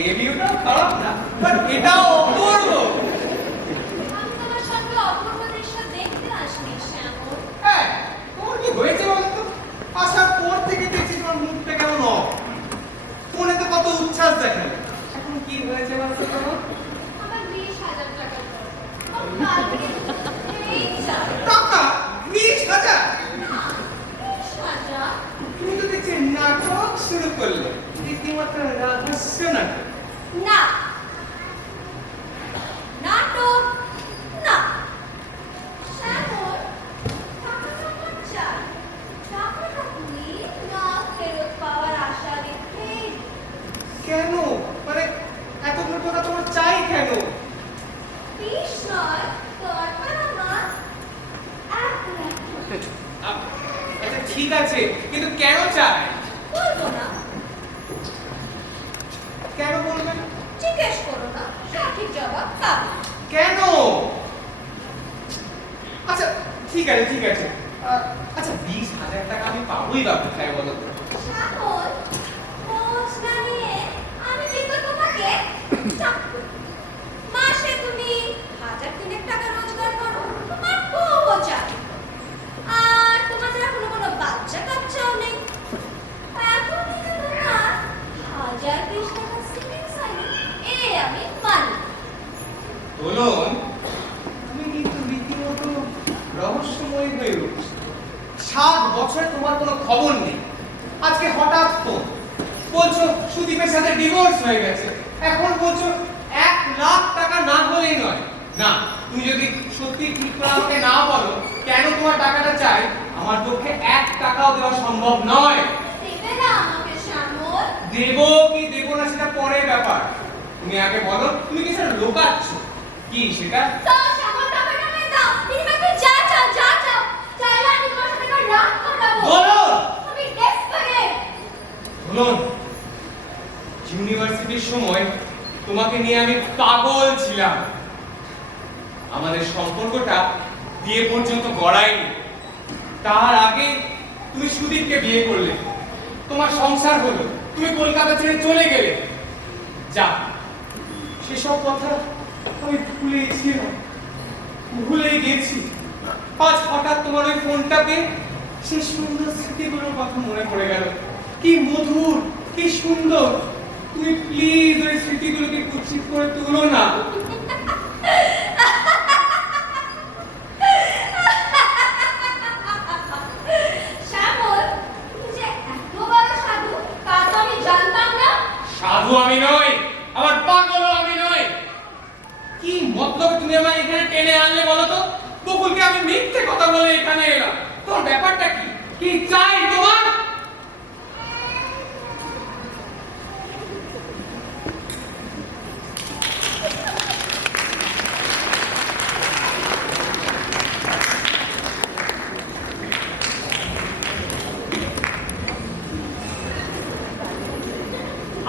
এই ভিউটাও খারাপ না, বাট এটাও অপূর্ব। আমি তোমার সঙ্গে অপূর্ব দৃশ্য দেখতে আসিনি শ্যামল। হ্যাঁ, তোমার কি হয়েছে বলতো? আসার পর থেকে দেখছি তোমার মুখটা কেমন অফ। ফোনে তো কত উচ্ছ্বাস দেখালে, এখন কি হয়েছে বলতো তোমার? আমার 20,000 টাকার দরকার। এই যা টাকা 20,000? 20,000? তুমি তো দেখছি নাটক শুরু করলে, রীতিমতো রহস্য নাটক। না, নাটক না। শ্যামল, টাকাটা আমার চাই। টাকাটা তুমি না ফেরত পাওয়ার আশা রেখে। কেন? মানে এতগুলো টাকা তোমার চাই কেন? 20 নয়, দরকার আমার 1 লাখ। আচ্ছা ঠিক আছে, কিন্তু কেন চাই? বলবো না, কেন বলবেন? জিজ্ঞেস করো না, সঠিক জবাব পাবে। কেন? আচ্ছা ঠিক আছে ঠিক আছে, আচ্ছা 20,000 টাকা আমি পাবোই বা কোথায় বলো তো? শ্যামল, খোঁজ না নিয়ে আমি দিব তোমাকে চাকরি। মাসে তুমি 1,000 টাকা রোজগার করো, তোমার বউ চাকরি। আর তোমাদের এখনো কোনো বাচ্চা কাচ্চাও নেই। এখনই যে তোমার 1,020 টাকা সেভিংস আছে, এ আমি মানি। বলুন, তুমি কিন্তু রীতিমতো রহস্যময় হয়ে উঠছো। 7 বছরে তোমার কোনো খবর নেই, আজকে হঠাৎ তো বলছো সুদীপের সাথে ডিভোর্স হয়ে গেছে, এখন বলছো 1 লাখ টাকা না হলেই নয়। না, তুমি যদি সত্যি ঠিক করে আমাকে না বলো কেন তোমার টাকাটা চাই, আমার পক্ষে 1 টাকাও দেওয়া সম্ভব নয়। দেবে না আমাকে শ্যামল? দেবো কি দেবো না সেটা পরের ব্যাপার। তুমি আগে বলো, তুমি কিছু লোকাচ্ছ কি সেটা? দাও শ্যামল, টাকাটা আমায় দাও। বিনিময়ে তুমি যা চাও, যা চাও। চাইলে আমি তোমার সাথে একটা রাগ কাটাবো। বলো। আমি ডেসপারেট। বলুন, ইউনিভার্সিটির সময় তোমাকে নিয়ে আমি পাগল ছিলাম। আমাদের সম্পর্কটা বিয়ে পর্যন্ত গড়ায়নি। তার আগে তুমি সুদীপকে বিয়ে করলে, তোমার সংসার হলো, তুমি কলকাতা ছেড়ে চলে গেলে। যা, সেসব কথা আমি ভুলে গেছি। আজ হঠাৎ তোমার ওই ফোনটা পেয়ে সেই সুন্দর স্মৃতিগুলোর কথা মনে পড়ে গেল। কি মধুর, কি সুন্দর। তুমি প্লিজ ওই স্মৃতিগুলোকে কুৎসিত করে তুলো না। শ্যামল, তুমি যে এত বড় সাধু তা তো আমি জানতাম না। সাধু আমি নই, আবার পাগলও আমি নই। কি মতলবে তুমি আমায় এখানে টেনে আনলে বলো তো? বকুলকে আমি মিথ্যে কথা বলে এখানে এলাম। তোমার ব্যাপারটা কি? কি চাই তোমার?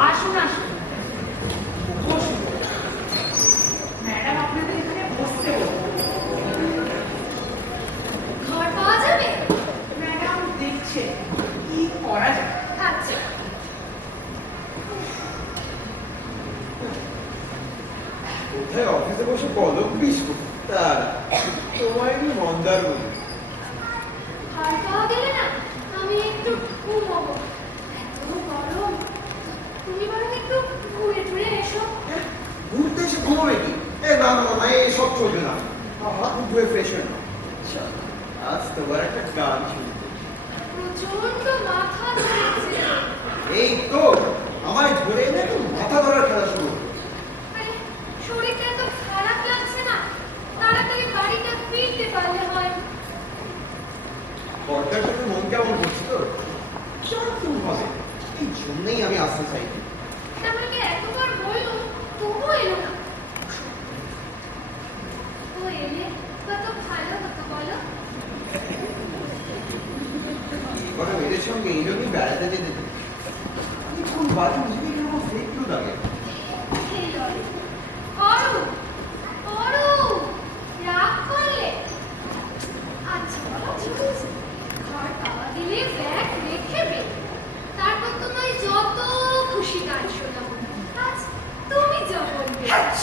আসুন আসুন, বসুন। ম্যাডাম আপনাদের এখানে বসতে বলুন। ঘর পাওয়া যাবে? ম্যাডাম দেখছে কি করা যায়। আচ্ছা। কোথায় অফিসে বসে কলম বিস্কুট তার তোমায় কি মন্দার বলি। ঘর পাওয়া গেলে না আমি একটু ঘুমোবো। এত গরম। তুমি বরং একটু ঘুরে ঘুরে এসো। ঘুরতে এসে ঘুমাবে কি? না না না, সব চলবে না। খুব ধুয়ে ফ্রেশ হয়ে না। আজ তোমার একটা গান শুনতে। প্রচন্ড মাথা ধরেছে। এই তো আমায় ধরে এনে একটু মাথা ধরার খেলা শুরু হলো। আরে, শরীরটা এত খারাপ লাগছে না? তাড়াতাড়ি বাড়িতে ফিরতে পারলে হয়। দরকার সাথে মন কেমন করছি তো চল তুমি হবে, এই জন্যই আমি আসতে চাই। আমাকে এতবার বললো, তবুও এলো না। ও এলে কত ভালো হতো বলো। এবার মেয়েদের সঙ্গে এই জন্যই বেড়াতে যেতে চাই। আমি কোন বাজু নিজে কেমন ফেক টু লাগে। এই লয়। অরু, অরু, রাগ করলে? আচ্ছা বলো, ঠিক আছে। ঘর পাওয়া গেলে ব্যাগ রেখে বেরো। তারপর তোমায় যত খুশি গান শোনাবো। আজ ধ্যাৎ।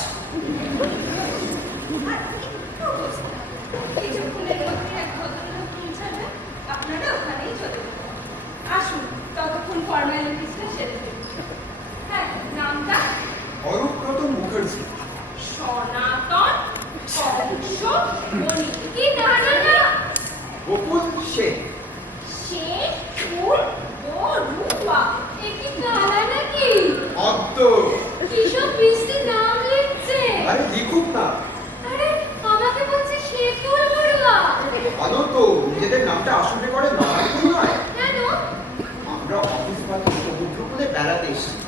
আর একটু বসতে হবে। কিছুক্ষণের মধ্যে এক ভদ্রলোক পৌঁছাবে, আপনারা ওখানেই চলে যাবেন। আসুন, ততক্ষণ ফর্মালিটিসটা সেরে ফেলুন। হ্যাঁ, নামটা অরূপরতন মুখার্জি। সনাতন কংস মণি। কি নানা না গোকুল সেন। সে ফুল ও রূপা। এ কি কালা নাকি? অদ্য। কিসব বৃষ্টি নাম লিখছে? আরে লিখুক না। আরে আমাকে বলছে শেখুল বড়ুয়া। ভালো তো, নিজেদের নামটা আসলে করে নারায়ণ নয়। কেন? আমরা অফিস বাড়ি সমুদ্রকূলে বেড়াতে এসেছি।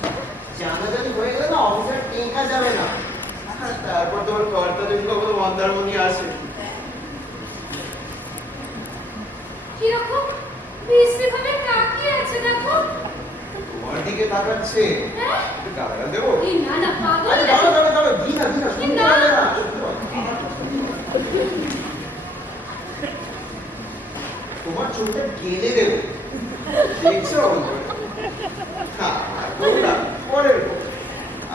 জানাজানি হয়ে গেলে না অফিসের টেকা যাবে না। আর তারপর তোমার কর্তা যদি কখনো মন্দারমণি আসে। কিরকম বৃষ্টি ভাবে তাকিয়ে আছে দেখো। তোমার দিকে তাকাচ্ছে। হ্যাঁ? একটু গালাগাল দেবো? এই না না পাগল আরে নাকি? দাঁড়া, দিই না, শুনতে না। হবে না। তোমার চোখটা গেলে দেবো। দেখছো? হ্যাঁ, তোমরা পরের কথা।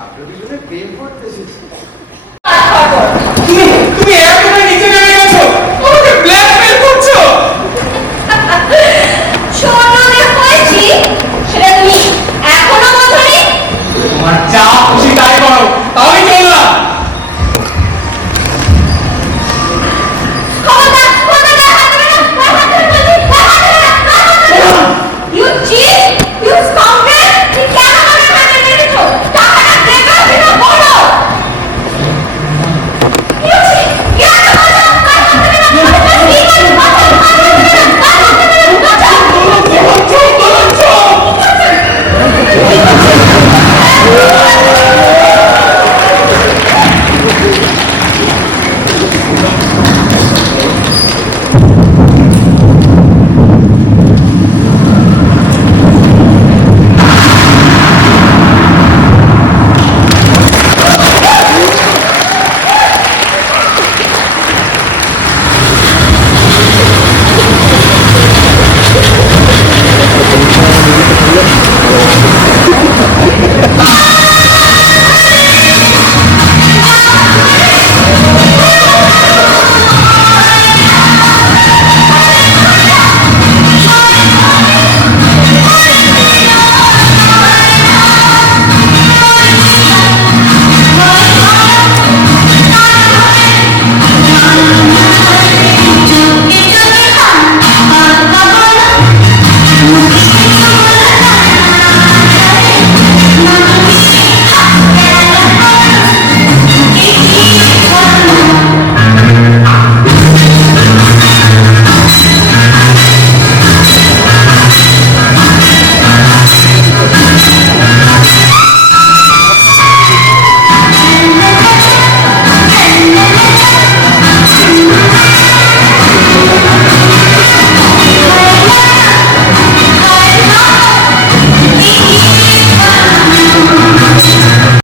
আমরা দুজনে প্রেম করতে এসেছি।